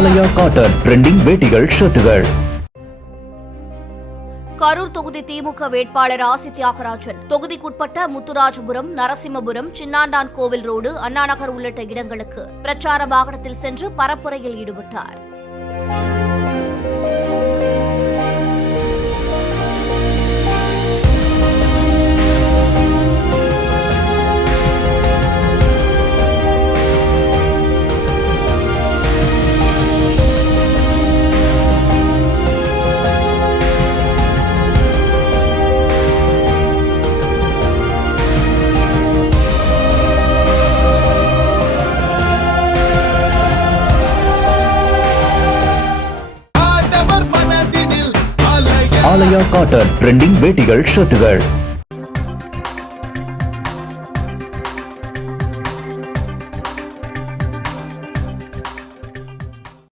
ஆலயா cotton trending வேட்டிகள் ஷர்ட்டுகள். Karur தொகுதி திமுக வேட்பாளர் ஆசி தியாகராஜன் தொகுதிக்குட்பட்ட முத்துராஜபுரம், நரசிம்மபுரம், சின்னாண்டான் கோவில் ரோடு, அண்ணாநகர் உள்ளிட்ட இடங்களுக்கு பிரச்சார வாகனத்தில் சென்று பரப்புரையில் ஈடுபட்டார். ஆலயா காட்டன் ட்ரெண்டிங் வேட்டிகள் ஷர்ட்டுகள்.